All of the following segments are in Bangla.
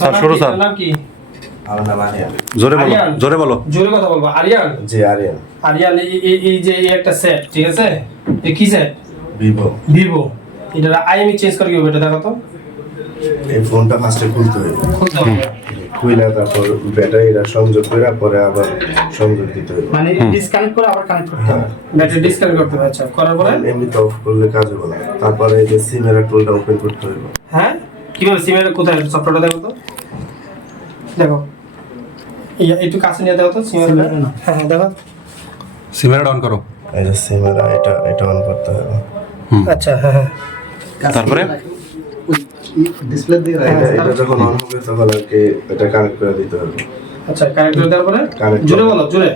স্যার শুরু স্যার। নাম কি? আমার নাম আরিয়ান। জোরে বলো, জোরে বলো। জোরে কথা বলবো। আরিয়ান। জি আরিয়ান। আরিয়ান, এই যে এই একটা সেট, ঠিক আছে? এই কি সেট? ভিভো। ভিভো। এটা আইএমই চেঞ্জ করে কিভাবে এটা দেখো তো। এই ফোনটা ফার্স্টে খুলতে হবে। খুলতে হবে। খুইলা তারপর ব্যাটারিটা সংযোগ করে পরে আবার সংযোগ দিতে হবে। মানে ডিসকানেক্ট করে আবার কানেক্ট করতে হবে। ব্যাটারি ডিসকানেক্ট করতে হবে। আচ্ছা, করার পরে এমনিতে অফ করলে কাজ হবে না। তারপরে এই যে সিমের টুলটা ওপেন করতে হবে। হ্যাঁ, কিভাবে সিমের কোথায় সফটওয়্যারটা দেখো তো। দেখো একটু কাছে নিয়ে দেখো তো সিমের। হ্যাঁ হ্যাঁ দেখো। সিমেরা অন করো। এই যে সিমের এটা অন করতে হবে। আচ্ছা হ্যাঁ হ্যাঁ। তারপরে ডিসপ্লে দিয়ে এটা যখন অন হবে তখন আর কি এটা কানেক্ট করে দিতে হবে। আচ্ছা, কানেক্ট করে দেওয়ার পরে Connect জোরে করে। বলো, জোরে।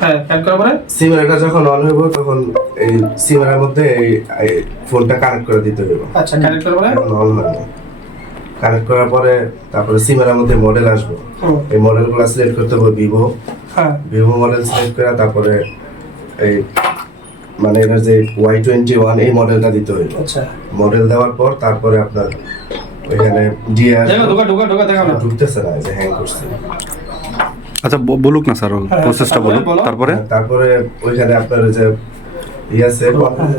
হ্যাঁ, কানেক্ট করার পরে সিমের যখন অন হবে তখন এই সিমের মধ্যে এই ফোনটা কানেক্ট করে দিতে হবে। আচ্ছা, কানেক্ট করার পরে এখন অন হয়নি। কানেক্ট করার পরে তারপরে সিমের মধ্যে মডেল আসবে। এই মডেলগুলো সিলেক্ট করতে হবে ভিভো। হ্যাঁ ভিভো মডেল সিলেক্ট করে তারপরে এই মানে এটার যে Y21 এই মডেলটা দিতে হবে। আচ্ছা, মডেল দেওয়ার পর তারপরে আপনার ওইখানে ডিআর দেখো ঢোকা দেখো না। ঢুকতেছে না, এই যে হ্যাং করছে। আচ্ছা বলুক না স্যার, প্রসেসটা বলুক। বলো। তারপরে তারপরে ওইখানে আপনার যে আছে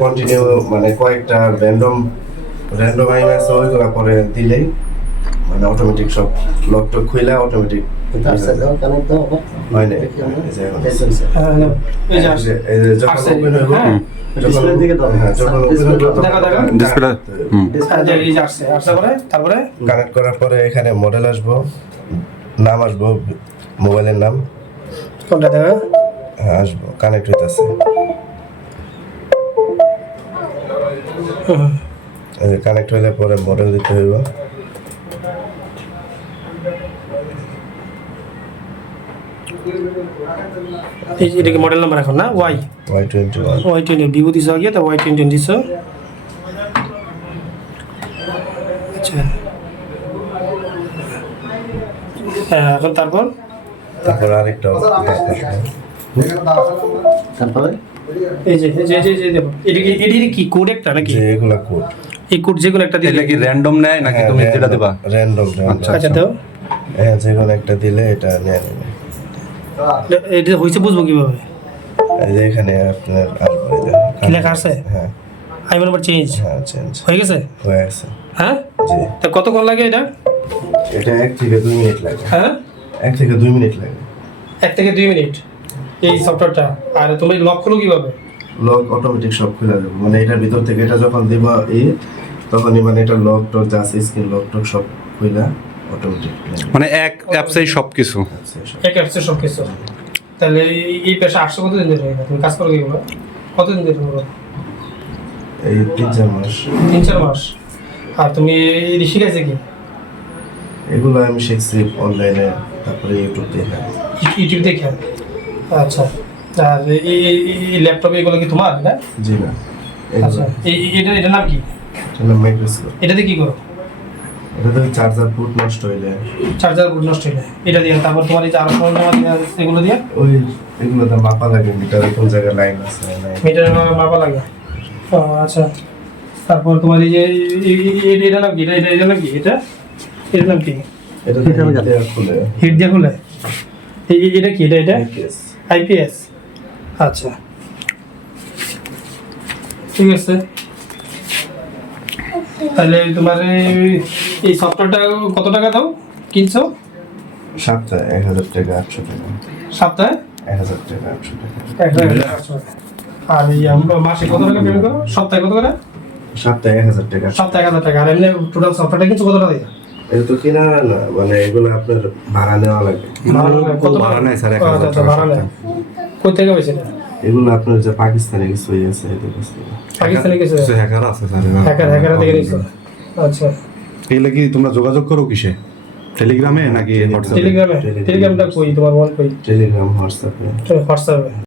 কন্টিনিউ মানে কয়েকটা র্যান্ডম আইন আছে ওইগুলো পরে দিলেই মানে অটোমেটিক সব লকটক খুইলা অটোমেটিক কানেক্ট দাও হয় না। এই যে এখন হ্যাঁ, এই যে আসছে। এই যে যখন আসছে। ওপেন হইব হ্যাঁ। ডিসপ্লের দিকে দাও। হ্যাঁ যখন ওপেন হইব দেখো। ডিসপ্লে এই যে আসছে পরে তারপরে কানেক্ট করার পরে এখানে মডেল আসবো, নাম আসবো, মোবাইলের নাম। কোনটা দেখো। হ্যাঁ আসবো, কানেক্ট হইতাছে। কানেক্ট হইলে পরে মডেল দিতে হইব। এই যে এটা কি মডেল নাম্বার এখন না? Y21 Y20 ভিভো দিছো আগে, তো Y20 দিছো। আচ্ছা হ্যাঁ, এখন তারপর তারপর আরেকটা তারপরে এই যে দেখো, এটা কি কোড একটা নাকি? যে এগুলা কোড এই কোড যেগুলো একটা দিলে এটা কি র্যান্ডম নেয় নাকি তুমি যেটা দেবা? র্যান্ডম আচ্ছা দাও। হ্যাঁ যেগুলো একটা দিলে এটা নিয়ে নেবে। এটা হইছে বুঝবো কিভাবে? এই যে এখানে আপনার আসবে এই যে কি লেখা আছে? হ্যাঁ আই নাম্বার চেঞ্জ হ্যাঁ চেঞ্জ হয়ে গেছে। হয়ে গেছে। হ্যাঁ, জি তা কতক্ষণ লাগে এটা? এটা 1 থেকে 2 মিনিট লাগে। হ্যাঁ, 1 থেকে 2 মিনিট লাগে। 1 থেকে 2 মিনিট এই সফটওয়্যারটা। আর তুমি লক খুলো কিভাবে? লক অটোমেটিক সব খুলে যাবে, মানে এটার ভিতর থেকে এটা যখন দিব তখনই মানে এটা লক টক যা আছে স্ক্রিন লক টক সব খুলে অটোমেটিক মানে এক অ্যাপসেই সবকিছু। এক অ্যাপসে সব কিছু। তাহলে এই পেশা 800 কতদিন ধরে হয়? তুমি কাজ করো কিভাবে? কতদিন ধরে করো? এই 3-4 মাস। 3-4 মাস। আর তুমি এই শিখাইছে কি? এগুলো আমি শিখছি অনলাইনে, তারপরে ইউটিউব দেখে। ইউটিউব দেখে। আচ্ছা, আর এই ল্যাপটপে এগুলো কি তোমার না? জি না, আচ্ছা, এটার নাম কি? এটা মাইক্রোস্কোপ। এটাতে কি করো? এটা তো চার্জার পোর্ট নষ্ট হইলে চার্জার বোর্ড নষ্ট হয়ে যায় এটা দিয়ে। তারপর তোমার এই যে আরো সরঞ্জাম আছে এগুলো দিয়ে ওই এগুলো তো মাপা লাগে, মিটারে কোন জায়গায় লাইন আছে নাই। মিটারের মাপা লাগে। ও আচ্ছা, তারপর তোমার এই যে এটা নাম কি? এটা নাম কি? এটার নাম কি? এটা তো হিট খুলে হিট দিয়ে খুলে। এটা কি? এটা IPS আইপিএস। আচ্ছা ঠিক আছে। তাহলে তোমার এই সফটওয়্যারটা কত টাকা দাও কিনছো? সপ্তাহে 1000 টাকা 800 টাকা। সপ্তাহে 1000 টাকা 800 টাকা। 1800 টাকা। আর এই মাসে কত টাকা পেমেন্ট করো? সপ্তাহে কত করে? সপ্তাহে 1000 টাকা। সপ্তাহে 1000 টাকা। আর এমনি টোটাল সফটওয়্যারটা কিনছো কত টাকা দিয়ে? এটা তো কিনা না, মানে এগুলো আপনার ভাড়া নেওয়া লাগে। কত ভাড়া নেয় স্যার, 1000 আচ্ছা, টাকা ভাড়া নেয়। কই থেকে হয়েছে এটা? এগুলো আপনার যে পাকিস্তানে কিছু হয়ে আছে এদের কাছ থেকে। পাকিস্তানে কিছু কিছু হ্যাকার আছে স্যার। হ্যাকার থেকে নিছো? আচ্ছা, এগুলো কি তোমরা যোগাযোগ করো কিসে? টেলিগ্রামে নাকি হোয়াটসঅ্যাপে? টেলিগ্রামে। টেলিগ্রামটা কই? তোমার মোবাইল কই? টেলিগ্রাম, হোয়াটসঅ্যাপে। হোয়াটসঅ্যাপে।